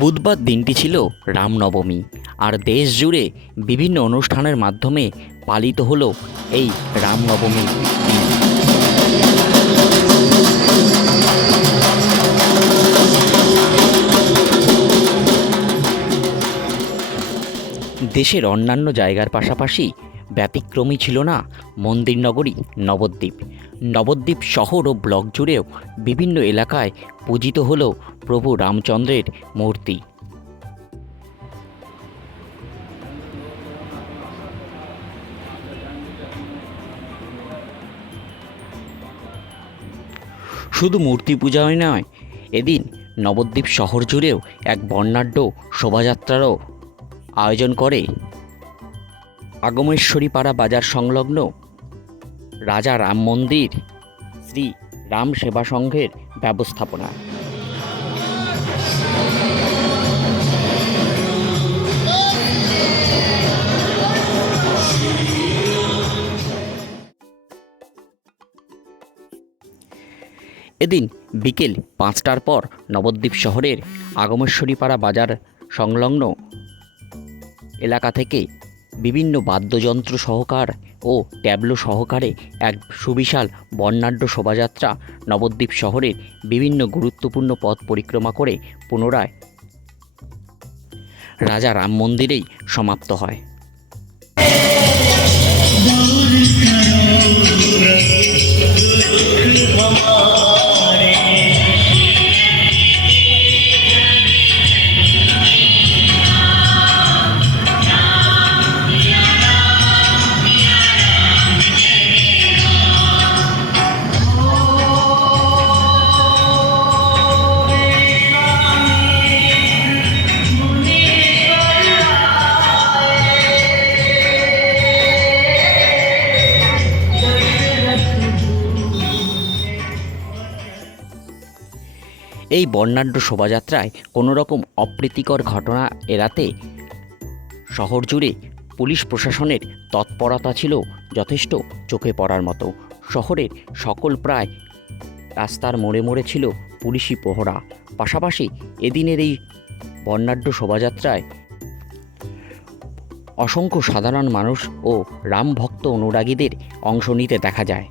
বুধবার দিনটি ছিল রামনবমী, আর দেশ জুড়ে বিভিন্ন অনুষ্ঠানের মাধ্যমে পালিত হলো এই রামনবমীর দিন। দেশের অন্যান্য জায়গার পাশাপাশি ব্যতিক্রমী ছিল না মন্দির নগরী নবদ্বীপ। নবদ্বীপ শহর ও ব্লক জুড়েও বিভিন্ন এলাকায় পূজিত হল প্রভু রামচন্দ্রের মূর্তি। শুধু মূর্তি পূজাই নয়, এদিন নবদ্বীপ শহর জুড়েও এক বর্ণাঢ্য শোভাযাত্রারও আয়োজন করে আগমেশ্বরী পাড়া বাজার সংলগ্ন রাজা রাম মন্দির শ্রী রাম সেবা সংঘের ব্যবস্থাপনা। এদিন বিকেল 5টার পর নবদ্বীপ শহরের আগমেশ্বরী পাড়া বাজার সংলগ্ন এলাকা থেকে বিভিন্ন বাদ্যযন্ত্র সহকার ও ট্যাবলো সহকারে এক সুবিশাল বর্ণাঢ্য শোভাযাত্রা নবদ্বীপ শহরের বিভিন্ন গুরুত্বপূর্ণ পথ পরিক্রমা করে পুনরায় রাজা রাম মন্দিরেই সমাপ্ত হয়। এই বর্ণাঢ্য শোভাযাত্রায় কোনো রকম অপ্রীতিকর ঘটনা এড়াতে শহর জুড়ে পুলিশ প্রশাসনের তৎপরতা ছিল যথেষ্ট চোখে পড়ার মতো। শহরের সকল প্রায় রাস্তার মোড়ে মোড়ে ছিল পুলিশি প্রহরা। পাশাপাশি এদিনের এই বর্ণাঢ্য শোভাযাত্রায় অসংখ্য সাধারণ মানুষ ও রাম ভক্ত অনুরাগীদের অংশ নিতে দেখা যায়।